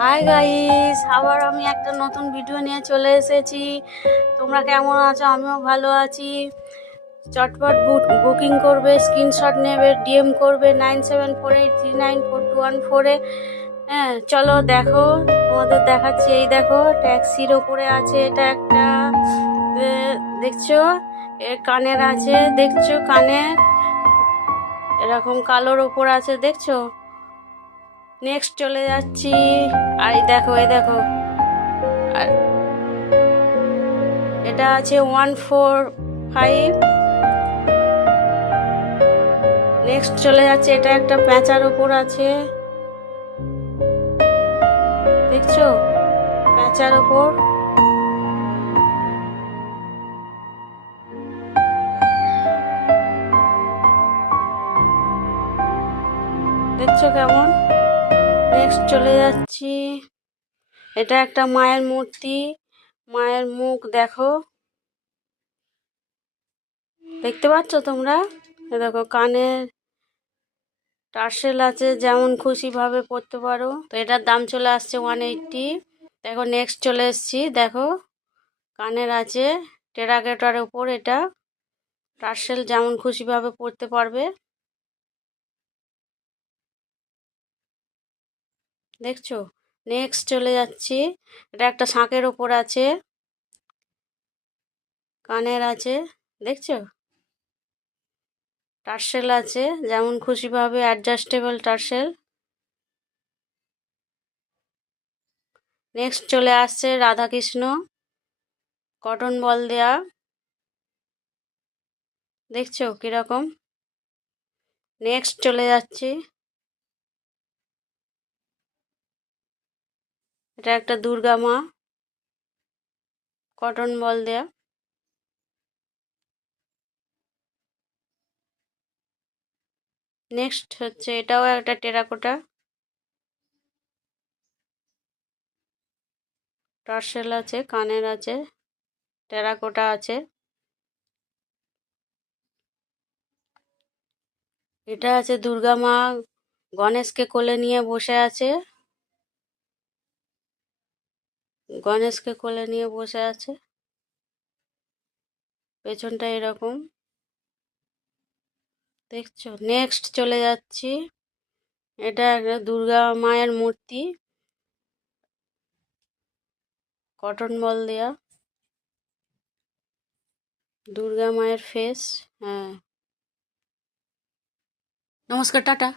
Hi guys, আবার আমি একটা নতুন ভিডিও নিয়ে চলে এসেছি। তোমরা কেমন আছো? আমিও ভালো আছি। চটপট বুকিং করবে, স্ক্রিনশট নেবে, ডিএম করবে 9748394214-এ। হ্যাঁ, চলো দেখো, তোমাদের দেখাচ্ছি। এই দেখো, ট্যাক্সির ওপরে আছে এটা একটা। দেখছো, এর কানের আছে, দেখছো কানের এরকম কালোর ওপর আছে, দেখছো। নেক্সট চলে যাচ্ছি। আর এই দেখো আর এটা আছে 145। নেক্সট চলে যাচ্ছে, এটা একটা প্যাঁচার ওপর আছে, দেখছো, প্যাঁচার ওপর। দেখছো কেমন। নেক্সট চলে যাচ্ছি, এটা একটা মায়ের মূর্তি, মায়ের মুখ দেখো, দেখতে পাচ্ছ তোমরা। দেখো কানের টার্সেল আছে, যেমন খুশি ভাবে পরতে পারো। তো এটার দাম চলে আসছে 180। দেখো নেক্সট চলে এসছি, দেখো কানের আছে টেরাকোটার ওপর, এটা টার্সেল যেমন খুশি ভাবে পরতে পারবে, দেখছো। নেক্সট চলে যাচ্ছি, এটা একটা শাঁখের ওপর আছে, কানের আছে, দেখছো, টার্সেল আছে যেমন খুশি ভাবে, অ্যাডজাস্টেবল টার্সেল। নেক্সট চলে আসছে রাধাকৃষ্ণ, কটন বল দেয়া, দেখছো কিরকম। নেক্সট চলে যাচ্ছি, এটা একটা দুর্গা মা, কটন বল দেয়া। নেক্সট হচ্ছে, এটাও একটা টেরাকোটা, টার্সেল আছে, কানের আছে, টেরাকোটা আছে। এটা আছে দুর্গা মা, গণেশকে কোলে নিয়ে বসে আছে, গণেশকে কোলে নিয়ে বসে আছে, পেছনটা এরকম, দেখছো। নেক্সট চলে যাচ্ছি, এটা একটা দুর্গা মায়ের মূর্তি, কটন বল দেয়া, দুর্গা মায়ের ফেস। হ্যাঁ, নমস্কার, টাটা।